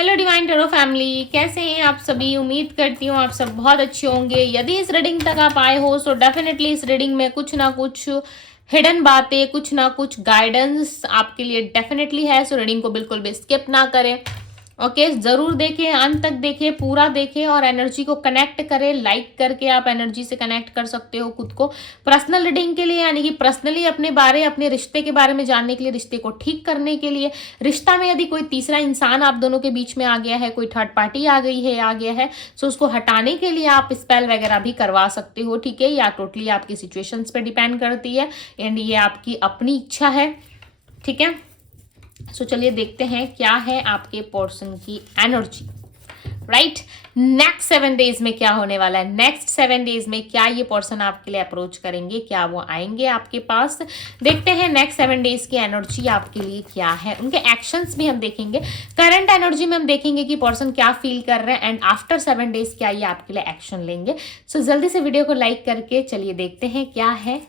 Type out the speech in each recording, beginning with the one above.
Hello divine tarot family, कैसे हैं आप सभी। उम्मीद करती हूँ आप सब बहुत अच्छे होंगे। यदि इस रीडिंग तक आप आए हो तो डेफिनेटली इस रीडिंग में कुछ ना कुछ हिडन बातें, कुछ ना कुछ गाइडेंस आपके लिए डेफिनेटली है। सो रीडिंग को बिल्कुल भी स्किप ना करें। ओके, जरूर देखें, अंत तक देखें, पूरा देखें और एनर्जी को कनेक्ट करें। लाइक करके आप एनर्जी से कनेक्ट कर सकते हो खुद को पर्सनल रीडिंग के लिए, यानी कि पर्सनली अपने रिश्ते के बारे में जानने के लिए, रिश्ते को ठीक करने के लिए, रिश्ता में यदि कोई तीसरा इंसान आप दोनों के बीच में आ गया है, कोई थर्ड पार्टी आ गया है, तो उसको हटाने के लिए आप स्पेल वगैरह भी करवा सकते हो। ठीक है, या टोटली आपकी सिचुएशंस पे डिपेंड करती है एंड ये आपकी अपनी इच्छा है। ठीक है, सो चलिए देखते हैं क्या है आपके पर्सन की एनर्जी। राइट, नेक्स्ट 7 डेज में क्या होने वाला है, नेक्स्ट 7 डेज में क्या ये पर्सन आपके लिए अप्रोच करेंगे, क्या वो आएंगे आपके पास। देखते हैं नेक्स्ट 7 डेज की एनर्जी आपके लिए क्या है, उनके एक्शंस भी हम देखेंगे। करंट एनर्जी में हम देखेंगे कि पर्सन क्या फील कर रहे हैं एंड आफ्टर 7 डेज क्या ये आपके लिए एक्शन लेंगे। सो जल्दी से वीडियो को लाइक करके चलिए देखते हैं क्या है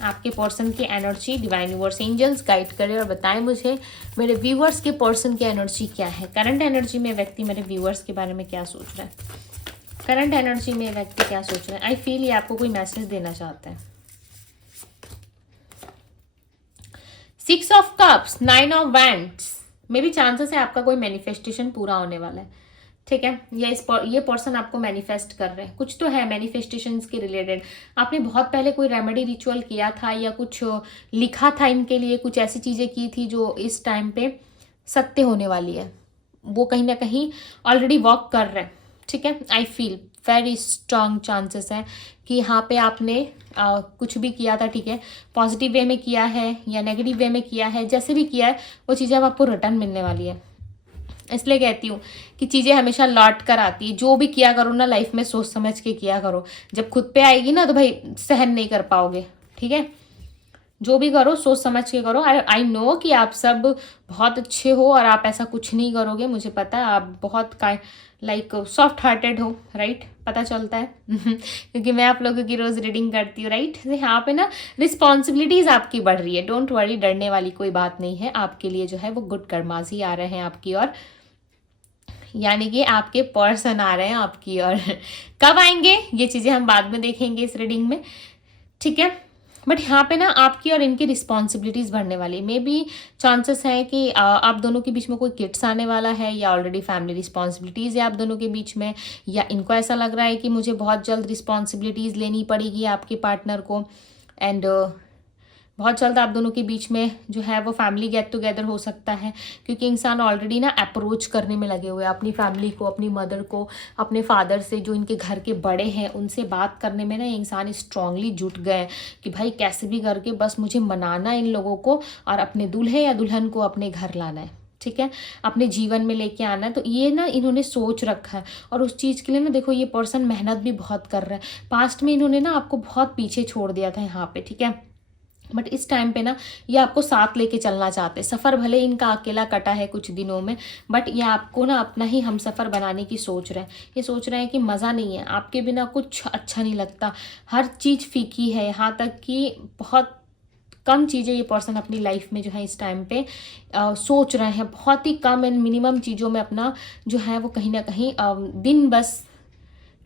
आपके पर्सन की energy. Divine universe angels guide करें और बताएं मुझे मेरे व्यूअर्स के पर्सन की एनर्जी क्या है। करंट एनर्जी में व्यक्ति मेरे व्यूअर्स के बारे में क्या सोच रहा है, करंट एनर्जी में व्यक्ति क्या सोच रहा है। आई फील ये आपको कोई मैसेज देना चाहता है। 6 ऑफ कप्स, 9 ऑफ वैंड्स में भी चांसेस है आपका कोई मैनिफेस्टेशन पूरा होने वाला है। ठीक है, ये पर्सन आपको मैनिफेस्ट कर रहे हैं, कुछ तो है मैनिफेस्टेशंस के रिलेटेड। आपने बहुत पहले कोई रेमेडी रिचुअल किया था या कुछ लिखा था इनके लिए, कुछ ऐसी चीज़ें की थी जो इस टाइम पे सत्य होने वाली है। वो कहीं ना कहीं ऑलरेडी वर्क कर रहे हैं। ठीक है, I feel very strong chances है कि यहाँ पे आपने कुछ भी किया था, ठीक है, पॉजिटिव वे में किया है या नेगेटिव वे में किया है, जैसे भी किया है वो चीज़ें अब आपको रिटर्न मिलने वाली है। इसलिए कहती हूँ कि चीज़ें हमेशा लौट कर आती है। जो भी किया करो ना लाइफ में सोच समझ के किया करो, जब खुद पे आएगी ना तो भाई सहन नहीं कर पाओगे। ठीक है, जो भी करो सोच समझ के करो। आई नो कि आप सब बहुत अच्छे हो और आप ऐसा कुछ नहीं करोगे, मुझे पता है आप बहुत लाइक सॉफ्ट हार्टेड हो। राइट, पता चलता है क्योंकि मैं आप लोगों की रोज रीडिंग करती हूँ। राइट, यहाँ पे ना रिस्पॉन्सिबिलिटीज आपकी बढ़ रही है। डोंट वरी, डरने वाली कोई बात नहीं है। आपके लिए जो है वो गुड कर्मास ही आ रहे हैं आपकी ओर, यानी कि आपके पर्सन आ रहे हैं आपकी ओर। कब आएंगे ये चीज़ें हम बाद में देखेंगे इस रीडिंग में। ठीक है, बट यहाँ पे ना आपकी और इनकी रिस्पॉन्सिबिलिटीज़ बढ़ने वाली। मे बी चांसेस हैं कि आप दोनों के बीच में कोई किड्स आने वाला है या ऑलरेडी फैमिली रिस्पॉन्सिबिलिटीज़ है आप दोनों के बीच में, या इनको ऐसा लग रहा है कि मुझे बहुत जल्द रिस्पॉन्सिबिलिटीज़ लेनी पड़ेगी आपके पार्टनर को एंड बहुत जल्द आप दोनों के बीच में जो है वो फैमिली गेट टुगेदर हो सकता है। क्योंकि इंसान ऑलरेडी ना अप्रोच करने में लगे हुए हैं अपनी फैमिली को, अपनी मदर को, अपने फादर से, जो इनके घर के बड़े हैं उनसे बात करने में ना ये इंसान स्ट्रांगली जुट गए कि भाई कैसे भी करके बस मुझे मनाना इन लोगों को और अपने दूल्हे या दुल्हन को अपने घर लाना है। ठीक है, अपने जीवन में लेके आना है। तो ये ना इन्होंने सोच रखा है और उस चीज़ के लिए ना देखो ये पर्सन मेहनत भी बहुत कर रहा है। पास्ट में इन्होंने ना आपको बहुत पीछे छोड़ दिया था यहाँ पे। ठीक है, बट इस टाइम पे ना ये आपको साथ लेके चलना चाहते हैं। सफ़र भले इनका अकेला कटा है कुछ दिनों में, बट ये आपको ना अपना ही हम सफ़र बनाने की सोच रहे हैं। ये सोच रहे हैं कि मज़ा नहीं है, आपके बिना कुछ अच्छा नहीं लगता, हर चीज़ फीकी है, यहाँ तक कि बहुत कम चीज़ें ये पर्सन अपनी लाइफ में जो है इस टाइम पे सोच रहे हैं। बहुत ही कम एंड मिनिमम चीज़ों में अपना जो है वो कहीं ना कहीं दिन बस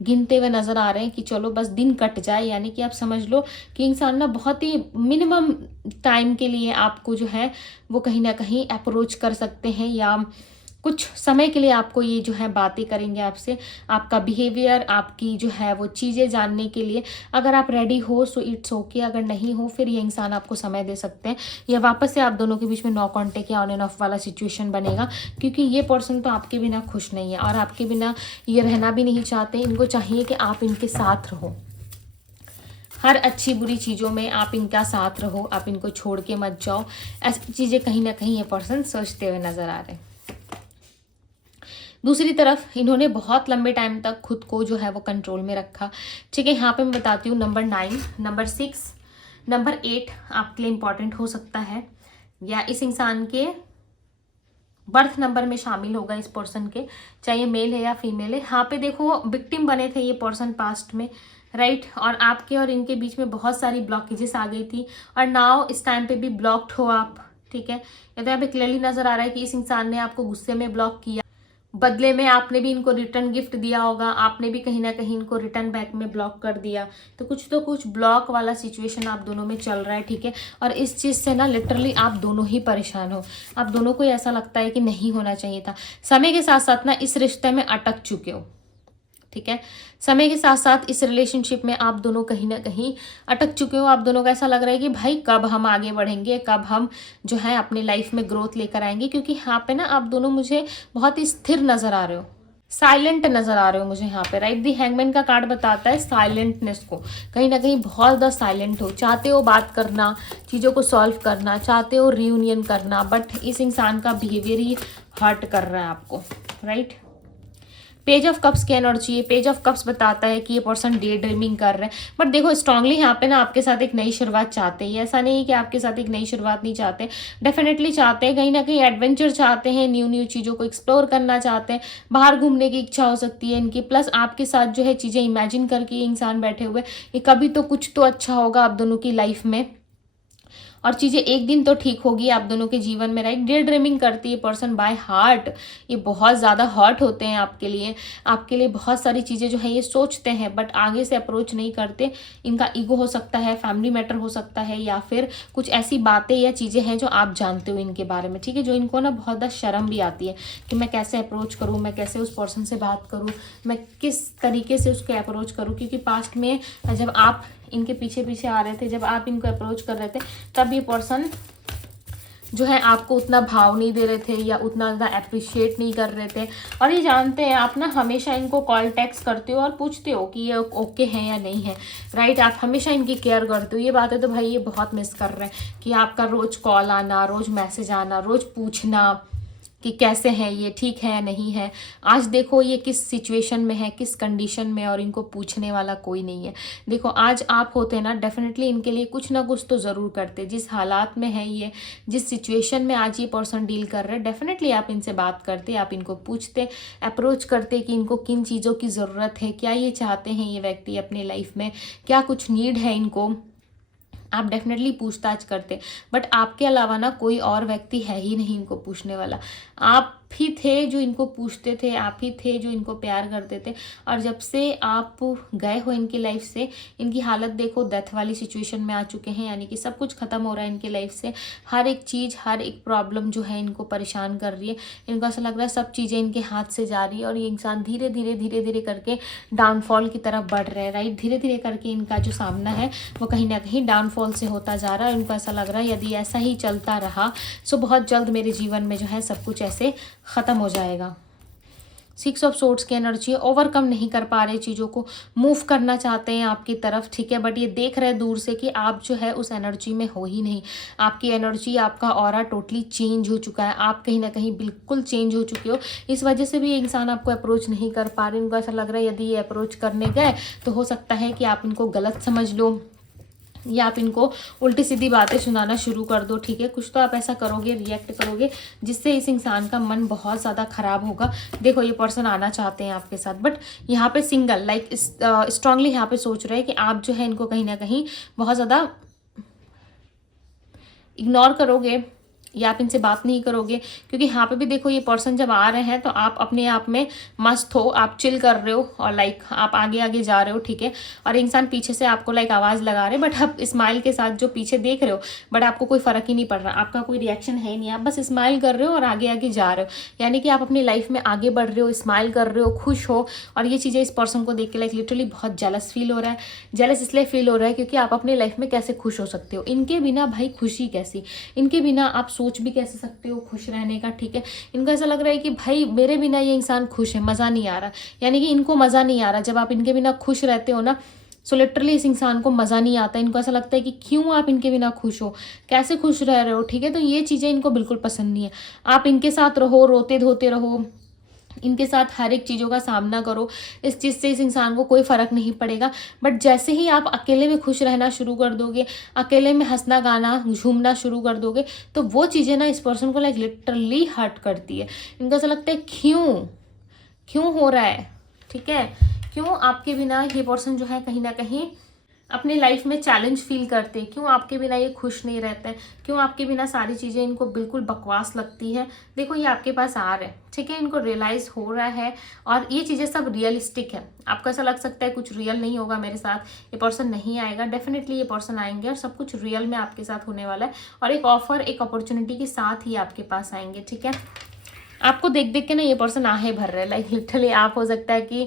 गिनते हुए नज़र आ रहे हैं कि चलो बस दिन कट जाए। यानी कि आप समझ लो कि इंसान ना बहुत ही मिनिमम टाइम के लिए आपको जो है वो कहीं ना कहीं अप्रोच कर सकते हैं या कुछ समय के लिए आपको ये जो है बातें करेंगे आपसे, आपका बिहेवियर, आपकी जो है वो चीज़ें जानने के लिए। अगर आप रेडी हो सो इट्स ओके, अगर नहीं हो फिर ये इंसान आपको समय दे सकते हैं या वापस से आप दोनों के बीच में नो कॉन्टेक्ट या ऑन एंड ऑफ वाला सिचुएशन बनेगा। क्योंकि ये पर्सन तो आपके बिना खुश नहीं है और आपके बिना ये रहना भी नहीं चाहते। इनको चाहिए कि आप इनके साथ रहो, हर अच्छी बुरी चीज़ों में आप इनका साथ रहो, आप इनको छोड़ के मत जाओ। ऐसी चीज़ें कहीं ना कहीं ये पर्सन सोचते हुए नज़र आ रहे हैं। दूसरी तरफ इन्होंने बहुत लंबे टाइम तक खुद को जो है वो कंट्रोल में रखा। ठीक है, यहाँ पे मैं बताती हूँ नंबर 9, नंबर 6, नंबर 8 आपके लिए इम्पॉर्टेंट हो सकता है या इस इंसान के बर्थ नंबर में शामिल होगा इस पर्सन के, चाहे मेल है या फीमेल है। यहाँ पे देखो विक्टिम बने थे ये पर्सन पास्ट में। राइट, और आपके और इनके बीच में बहुत सारी ब्लॉकेजेस आ गई थी और नाउ इस टाइम पे भी ब्लॉक्ड हो आप। ठीक है, या तो यहाँ पे क्लियरली नजर आ रहा है कि इस इंसान ने आपको गुस्से में ब्लॉक किया बदले में आपने भी इनको रिटर्न गिफ्ट दिया होगा, आपने भी कहीं ना कहीं इनको रिटर्न बैक में ब्लॉक कर दिया, तो कुछ ब्लॉक वाला सिचुएशन आप दोनों में चल रहा है, ठीक है। और इस चीज़ से ना लिटरली आप दोनों ही परेशान हो, आप दोनों को ऐसा लगता है कि नहीं होना चाहिए था। समय के साथ साथ ना इस रिश्ते में अटक चुके हो, ठीक है। समय के साथ साथ इस रिलेशनशिप में आप दोनों कहीं ना कहीं अटक चुके हो। आप दोनों को ऐसा लग रहा है कि भाई कब हम आगे बढ़ेंगे, कब हम जो है अपनी लाइफ में ग्रोथ लेकर आएंगे, क्योंकि यहाँ पे ना आप दोनों मुझे बहुत ही स्थिर नजर आ रहे हो, साइलेंट नजर आ रहे हो मुझे यहाँ पे, राइट। दी हैंगमैन का कार्ड बताता है साइलेंटनेस को, कहीं ना कहीं बहुत ज़्यादा साइलेंट हो, चाहते हो बात करना, चीज़ों को सॉल्व करना, चाहते हो रियूनियन करना, बट इस इंसान का बिहेवियर ही हर्ट कर रहा है आपको, राइट। पेज ऑफ कप्स की एनर्जी है। पेज ऑफ कप्स बताता है कि ये पर्सन डे ड्रीमिंग कर रहे हैं, बट देखो स्ट्रांगली यहाँ पे ना आपके साथ एक नई शुरुआत चाहते हैं। ऐसा नहीं है कि आपके साथ एक नई शुरुआत नहीं चाहते, डेफिनेटली चाहते हैं, कहीं ना कहीं एडवेंचर चाहते हैं, न्यू चीज़ों को एक्सप्लोर करना चाहते हैं, बाहर घूमने की इच्छा हो सकती है इनकी। प्लस आपके साथ जो है चीज़ें इमेजिन करके ये इंसान बैठे हुए, ये कभी तो कुछ तो अच्छा होगा आप दोनों की लाइफ में, और चीज़ें एक दिन तो ठीक होगी आप दोनों के जीवन में, राइट। डे ड्रीमिंग करती है पर्सन बाय हार्ट, ये बहुत ज़्यादा हर्ट होते हैं आपके लिए बहुत सारी चीज़ें जो है ये सोचते हैं, बट आगे से अप्रोच नहीं करते। इनका ईगो हो सकता है, फैमिली मैटर हो सकता है, या फिर कुछ ऐसी बातें या चीज़ें हैं जो आप जानते हो इनके बारे में, ठीक है, जो इनको ना बहुत ज़्यादा शर्म भी आती है कि मैं कैसे अप्रोच करूँ, मैं कैसे उस पर्सन से बात करूँ, मैं किस तरीके से उसको अप्रोच करूँ। क्योंकि पास्ट में जब आप इनके पीछे पीछे आ रहे थे, जब आप इनको अप्रोच कर रहे थे, तब ये पर्सन जो है आपको उतना भाव नहीं दे रहे थे या उतना ज़्यादा अप्रिशिएट नहीं कर रहे थे। और ये जानते हैं आप ना हमेशा इनको कॉल टेक्स्ट करते हो और पूछते हो कि ये ओके है या नहीं है, राइट। आप हमेशा इनकी केयर करते हो। ये बातें तो भाई ये बहुत मिस कर रहे हैं कि आपका रोज़ कॉल आना, रोज़ मैसेज आना, रोज़ पूछना कि कैसे हैं ये, ठीक है या नहीं है। आज देखो ये किस सिचुएशन में है, किस कंडीशन में, और इनको पूछने वाला कोई नहीं है। देखो आज आप होते ना, डेफिनेटली इनके लिए कुछ ना कुछ तो ज़रूर करते। जिस हालात में है ये, जिस सिचुएशन में आज ये पर्सन डील कर रहे हैं, डेफिनेटली आप इनसे बात करते, आप इनको पूछते, अप्रोच करते कि इनको किन चीज़ों की ज़रूरत है, क्या ये चाहते हैं ये व्यक्ति अपने लाइफ में, क्या कुछ नीड है इनको, आप डेफिनेटली पूछताछ करते। बट आपके अलावा ना कोई और व्यक्ति है ही नहीं इनको पूछने वाला। आप ही थे जो इनको पूछते थे, आप ही थे जो इनको प्यार करते थे। और जब से आप गए हो इनकी लाइफ से, इनकी हालत देखो डेथ वाली सिचुएशन में आ चुके हैं, यानी कि सब कुछ खत्म हो रहा है इनकी लाइफ से। हर एक चीज़, हर एक प्रॉब्लम जो है इनको परेशान कर रही है। इनको ऐसा लग रहा है सब चीज़ें इनके हाथ से जा रही है, और ये इंसान धीरे धीरे करके डाउनफॉल की तरफ बढ़ रहे हैं, राइट। धीरे धीरे करके इनका जो सामना है वो कहीं ना कहीं डाउनफॉल से होता जा रहा है। इनको ऐसा लग रहा है यदि ऐसा ही चलता रहा तो बहुत जल्द मेरे जीवन में जो है सब कुछ ऐसे ख़त्म हो जाएगा। 6 ऑफ सोर्ड्स की एनर्जी, ओवरकम नहीं कर पा रहे चीज़ों को, मूव करना चाहते हैं आपकी तरफ, ठीक है, बट ये देख रहे हैं दूर से कि आप जो है उस एनर्जी में हो ही नहीं। आपकी एनर्जी, आपका ऑरा टोटली चेंज हो चुका है, आप कहीं ना कहीं बिल्कुल चेंज हो चुके हो। इस वजह से भी ये इंसान आपको अप्रोच नहीं कर पा रहे। इनको ऐसा लग रहा है यदि ये अप्रोच करने गए तो हो सकता है कि आप इनको गलत समझ लो, या आप इनको उल्टी सीधी बातें सुनाना शुरू कर दो, ठीक है। कुछ तो आप ऐसा करोगे, रिएक्ट करोगे, जिससे इस इंसान का मन बहुत ज़्यादा खराब होगा। देखो ये पर्सन आना चाहते हैं आपके साथ, बट यहाँ पे सिंगल, लाइक स्ट्रांगली यहाँ पे सोच रहे हैं कि आप जो है इनको कहीं ना कहीं बहुत ज़्यादा इग्नोर करोगे या आप इनसे बात नहीं करोगे। क्योंकि यहाँ पे भी देखो ये पर्सन जब आ रहे हैं तो आप अपने आप में मस्त हो, आप चिल कर रहे हो, और लाइक आप आगे आगे जा रहे हो, ठीक है। और इंसान पीछे से आपको लाइक आवाज़ लगा रहे, बट आप स्माइल के साथ जो पीछे देख रहे हो, बट आपको कोई फ़र्क ही नहीं पड़ रहा, आपका कोई रिएक्शन है नहीं, आप बस स्माइल कर रहे हो और आगे आगे जा रहे हो। यानी कि आप अपनी लाइफ में आगे बढ़ रहे हो, स्माइल कर रहे हो, खुश हो। और ये चीज़ें इस पर्सन को देख के लाइक लिटरली बहुत जेलस फील हो रहा है। जेलस इसलिए फील हो रहा है क्योंकि आप अपनी लाइफ में कैसे खुश हो सकते हो, इनके बिना भाई खुशी कैसी, इनके बिना आप सोच भी कैसे सकते हो खुश रहने का, ठीक है। इनको ऐसा लग रहा है कि भाई मेरे बिना ये इंसान खुश है, मज़ा नहीं आ रहा, यानी कि इनको मज़ा नहीं आ रहा। जब आप इनके बिना खुश रहते हो ना, सो लिटरली इस इंसान को मज़ा नहीं आता। इनको ऐसा लगता है कि क्यों आप इनके बिना खुश हो, कैसे खुश रह रहे हो, ठीक है। तो ये चीज़ें इनको बिल्कुल पसंद नहीं है। आप इनके साथ रहो, रोते धोते रहो, इनके साथ हर एक चीज़ों का सामना करो, इस चीज़ से इस इंसान को कोई फ़र्क नहीं पड़ेगा। बट जैसे ही आप अकेले में खुश रहना शुरू कर दोगे, अकेले में हंसना गाना झूमना शुरू कर दोगे, तो वो चीज़ें ना इस पर्सन को लाइक लिटरली हर्ट करती है। इनको ऐसा लगता है क्यों हो रहा है, ठीक है, क्यों आपके बिना ये पर्सन जो है कहीं ना कहीं अपनी लाइफ में चैलेंज फील करते हैं, क्यों आपके बिना ये खुश नहीं रहते हैं, क्यों आपके बिना सारी चीज़ें इनको बिल्कुल बकवास लगती है। देखो ये आपके पास आ रहे हैं, ठीक है, इनको रियलाइज हो रहा है और ये चीज़ें सब रियलिस्टिक है। आपको ऐसा लग सकता है कुछ रियल नहीं होगा मेरे साथ, ये पर्सन नहीं आएगा, डेफिनेटली ये पर्सन आएंगे और सब कुछ रियल में आपके साथ होने वाला है और एक ऑफर, एक अपॉर्चुनिटी के साथ ही आपके पास आएंगे, ठीक है। आपको देख देख के ना ये पर्सन आहे भर रहे हैं, लाइक लिटरली आप हो सकता है कि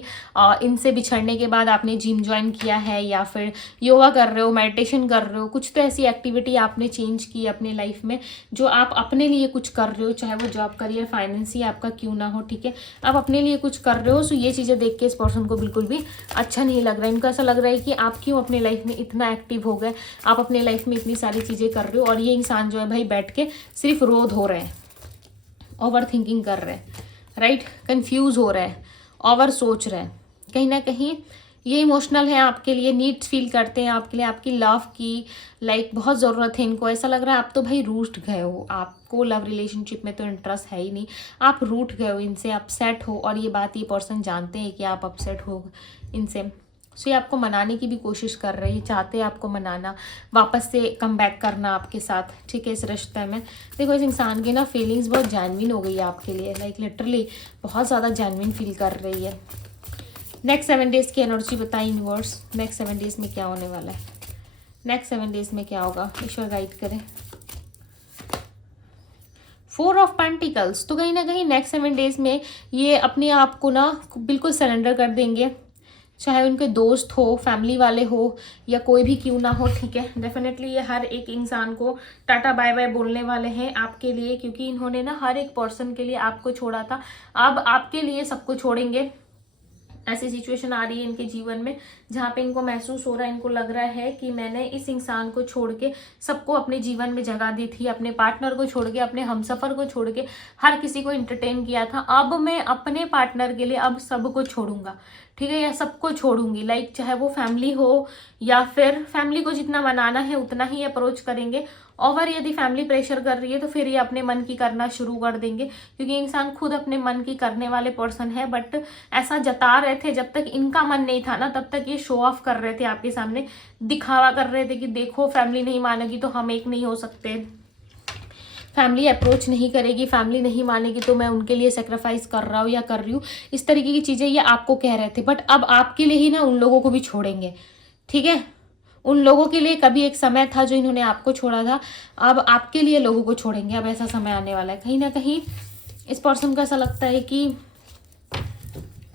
इनसे बिछड़ने के बाद आपने जिम ज्वाइन किया है या फिर योगा कर रहे हो, मेडिटेशन कर रहे हो, कुछ तो ऐसी एक्टिविटी आपने चेंज की अपनी लाइफ में जो आप अपने लिए कुछ कर रहे हो, चाहे वो जॉब, करियर, फाइनेंस ही आपका क्यों ना हो, ठीक है, आप अपने लिए कुछ कर रहे हो। सो ये चीज़ें देख के इस पर्सन को बिल्कुल भी अच्छा नहीं लग रहा है। इनको ऐसा लग रहा है कि आप क्यों अपनी लाइफ में इतना एक्टिव हो गए, आप अपनी लाइफ में इतनी सारी चीज़ें कर रहे हो और ये इंसान जो है भाई बैठ के सिर्फ रोध हो रहे हैं, ओवर थिंकिंग कर रहे हैं, राइट, कंफ्यूज हो रहा है, ओवर सोच रहे हैं, कहीं ना कहीं ये इमोशनल है आपके लिए, नीड्स फील करते हैं आपके लिए, आपकी लव की लाइक बहुत ज़रूरत है इनको। ऐसा लग रहा है आप तो भाई रूठ गए हो, आपको लव रिलेशनशिप में तो इंटरेस्ट है ही नहीं, आप रूठ गए हो इनसे, अपसेट हो और ये बात ये पर्सन जानते हैं कि आप अपसेट हो इनसे। सो ये आपको मनाने की भी कोशिश कर रही है, चाहते हैं आपको मनाना, वापस से कम बैक करना आपके साथ, ठीक है, इस रिश्ते में। देखो इस इंसान की ना फीलिंग्स बहुत जेन्युइन हो गई है आपके लिए, लाइक लिटरली बहुत ज़्यादा जेन्युइन फील कर रही है। नेक्स्ट 7 डेज़ की एनर्जी बताइए यूनिवर्स, नेक्स्ट 7 डेज़ में क्या होने वाला है, नेक्स्ट 7 डेज़ में क्या होगा, ईश्वर गाइड करें। 4 ऑफ पेंटिकल्स, तो कहीं ना कहीं नेक्स्ट 7 डेज़ में ये अपने आप को ना बिल्कुल सरेंडर कर देंगे, चाहे उनके दोस्त हो, फैमिली वाले हो या कोई भी क्यों ना हो, ठीक है। डेफिनेटली ये हर एक इंसान को टाटा बाय बाय बोलने वाले हैं आपके लिए, क्योंकि इन्होंने ना हर एक पर्सन के लिए आपको छोड़ा था, अब आपके लिए सबको छोड़ेंगे। ऐसी सिचुएशन आ रही है इनके जीवन में जहाँ पे इनको महसूस हो रहा है, इनको लग रहा है कि मैंने इस इंसान को छोड़ के सबको अपने जीवन में जगह दी थी, अपने पार्टनर को छोड़ के, अपने हमसफर को छोड़ के हर किसी को एंटरटेन किया था, अब मैं अपने पार्टनर के लिए अब सबको छोड़ूंगा, ठीक है, या सबको छोड़ूंगी, लाइक चाहे वो फैमिली हो या फिर फैमिली को जितना मनाना है उतना ही अप्रोच करेंगे। और यदि फैमिली प्रेशर कर रही है तो फिर ये अपने मन की करना शुरू कर देंगे, क्योंकि इंसान खुद अपने मन की करने वाले पर्सन है। बट ऐसा जता रहे थे, जब तक इनका मन नहीं था ना तब तक ये शो ऑफ कर रहे थे आपके सामने, दिखावा कर रहे थे कि देखो फैमिली नहीं मानेगी तो हम एक नहीं हो सकते, फैमिली अप्रोच नहीं करेगी, फैमिली नहीं मानेगी तो मैं उनके लिए सेक्रीफाइस कर रहा हूँ या कर रही हूँ, इस तरीके की चीज़ें ये आपको कह रहे थे। बट अब आपके लिए ही ना उन लोगों को भी छोड़ेंगे, ठीक है, उन लोगों के लिए कभी एक समय था जो इन्होंने आपको छोड़ा था, अब आपके लिए लोगों को छोड़ेंगे, अब ऐसा समय आने वाला है। कहीं ना कहीं इस पर्सन को ऐसा लगता है कि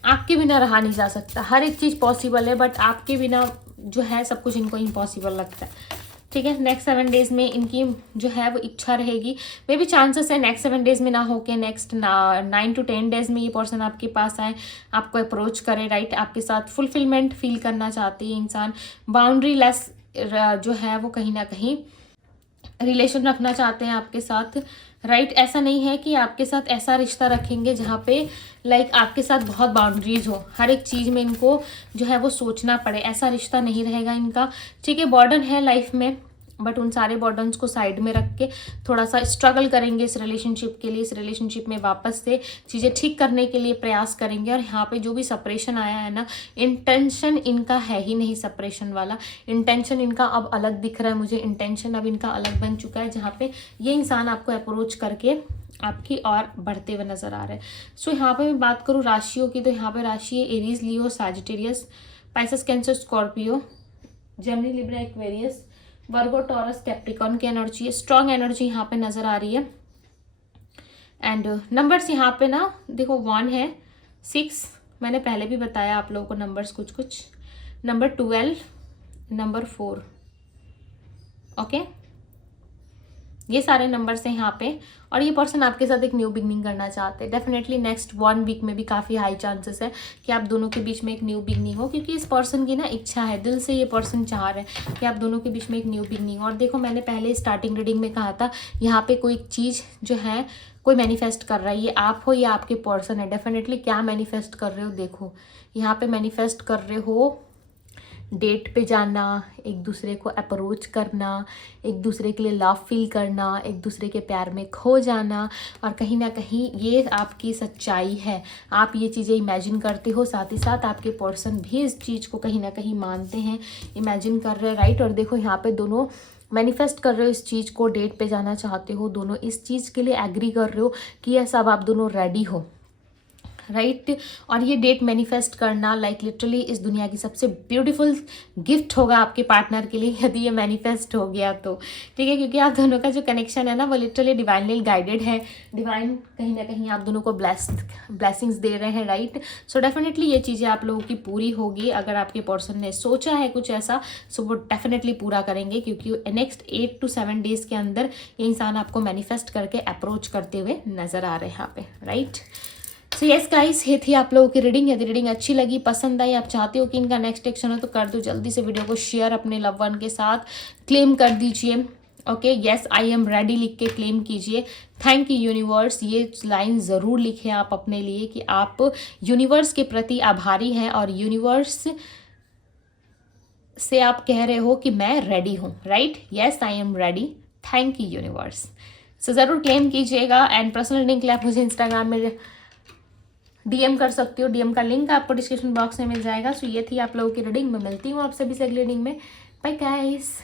आपके बिना रहा नहीं जा सकता, हर एक चीज़ पॉसिबल है बट आपके बिना जो है सब कुछ इनको इम्पॉसिबल लगता है, ठीक है। नेक्स्ट 7 डेज़ में इनकी जो है वो इच्छा रहेगी, मे भी चांसेस है नेक्स्ट 7 डेज़ में ना हो के नेक्स्ट 9 to 10 डेज़ में ये पर्सन आपके पास आए, आपको अप्रोच करे, राइट, आपके साथ फुलफिलमेंट फील करना चाहती है इंसान, बाउंड्री लेस जो है वो कहीं ना कहीं रिलेशन रखना चाहते हैं आपके साथ, राइट। ऐसा नहीं है कि आपके साथ ऐसा रिश्ता रखेंगे जहाँ पे लाइक आपके साथ बहुत बाउंड्रीज हो, हर एक चीज़ में इनको जो है वो सोचना पड़े, ऐसा रिश्ता नहीं रहेगा इनका, ठीक है। बर्डन है लाइफ में बट उन सारे बर्डन्स को साइड में रख के थोड़ा सा स्ट्रगल करेंगे इस रिलेशनशिप के लिए, इस रिलेशनशिप में वापस से चीज़ें ठीक करने के लिए प्रयास करेंगे। और यहाँ पे जो भी सेपरेशन आया है ना, इंटेंशन इनका है ही नहीं सेपरेशन वाला, इंटेंशन इनका अब अलग दिख रहा है मुझे, इंटेंशन अब इनका अलग बन चुका है, जहाँ पे ये इंसान आपको अप्रोच करके आपकी और बढ़ते हुए नजर आ रहे हैं। सो यहाँ पे मैं बात करूँ राशियों की, तो यहाँ पे राशि है Aries, Leo, Sagittarius, Pisces, Cancer, Scorpio, Gemini, Libra, Aquarius, Virgo, Taurus, Capricorn की एनर्जी, स्ट्रॉन्ग एनर्जी यहाँ पे नजर आ रही है। एंड नंबर्स यहाँ पे ना देखो 1 है, 6, मैंने पहले भी बताया आप लोगों को नंबर्स कुछ, नंबर 12, नंबर 4, ओके, ये सारे नंबर्स हैं यहाँ पे। और ये पर्सन आपके साथ एक न्यू बिगनिंग करना चाहते हैं, डेफिनेटली नेक्स्ट 1 वीक में भी काफ़ी हाई चांसेस है कि आप दोनों के बीच में एक न्यू बिगनिंग हो, क्योंकि इस पर्सन की ना इच्छा है, दिल से ये पर्सन चाह रहे हैं कि आप दोनों के बीच में एक न्यू बिगनिंग। और देखो मैंने पहले स्टार्टिंग रीडिंग में कहा था यहाँ पे कोई चीज़ जो है कोई मैनिफेस्ट कर रहा है, ये आप हो या आपके पर्सन है, डेफिनेटली क्या मैनिफेस्ट कर रहे हो, देखो यहाँ पे मैनिफेस्ट कर रहे हो डेट पे जाना, एक दूसरे को अप्रोच करना, एक दूसरे के लिए लव फील करना, एक दूसरे के प्यार में खो जाना, और कहीं ना कहीं ये आपकी सच्चाई है। आप ये चीज़ें इमेजिन करते हो, साथ ही साथ आपके पर्सन भी इस चीज़ को कहीं ना कहीं मानते हैं, इमेजिन कर रहे हैं, राइट। और देखो यहाँ पे दोनों मैनिफेस्ट कर रहे हो इस चीज़ को, डेट पे जाना चाहते हो, दोनों इस चीज़ के लिए एग्री कर रहे हो कि यह सब आप दोनों रेडी हो, राइट। और ये डेट मैनिफेस्ट करना लाइक लिटरली इस दुनिया की सबसे ब्यूटीफुल गिफ्ट होगा आपके पार्टनर के लिए, यदि ये मैनिफेस्ट हो गया तो, ठीक है। क्योंकि आप दोनों का जो कनेक्शन है ना वो लिटरली डिवाइनली गाइडेड है, डिवाइन कहीं ना कहीं आप दोनों को ब्लेसिंग्स दे रहे हैं, राइट। सो डेफिनेटली ये चीज़ें आप लोगों की पूरी होगी। अगर आपके पर्सन ने सोचा है कुछ ऐसा, सो वो डेफिनेटली पूरा करेंगे, क्योंकि नेक्स्ट 8 to 7 डेज के अंदर ये इंसान आपको मैनिफेस्ट करके अप्रोच करते हुए नजर आ रहे हैं यहाँ पे, राइट। सो यस गाइस, ये थी आप लोगों की रीडिंग। यदि रीडिंग अच्छी लगी, पसंद आई, आप चाहते हो कि इनका नेक्स्ट एक्शन हो, तो कर दो जल्दी से वीडियो को शेयर अपने लव वन के साथ, क्लेम कर दीजिए। Okay, yes I am ready लिख के क्लेम कीजिए। थैंक यू यूनिवर्स, ये लाइन ज़रूर लिखें आप अपने लिए कि आप यूनिवर्स के प्रति आभारी हैं और यूनिवर्स से आप कह रहे हो कि मैं रेडी हूँ, right. Yes I am ready, thank you universe. So ज़रूर क्लेम कीजिएगा। एंड पर्सनल लिंक के लिए आप मुझे इंस्टाग्राम में डीएम कर सकते हो, डीएम का लिंक आपको डिस्क्रिप्शन बॉक्स में मिल जाएगा। सो ये थी आप लोगों की रीडिंग। मैं मिलती हूँ आप सभी से अगली रीडिंग में। Bye guys.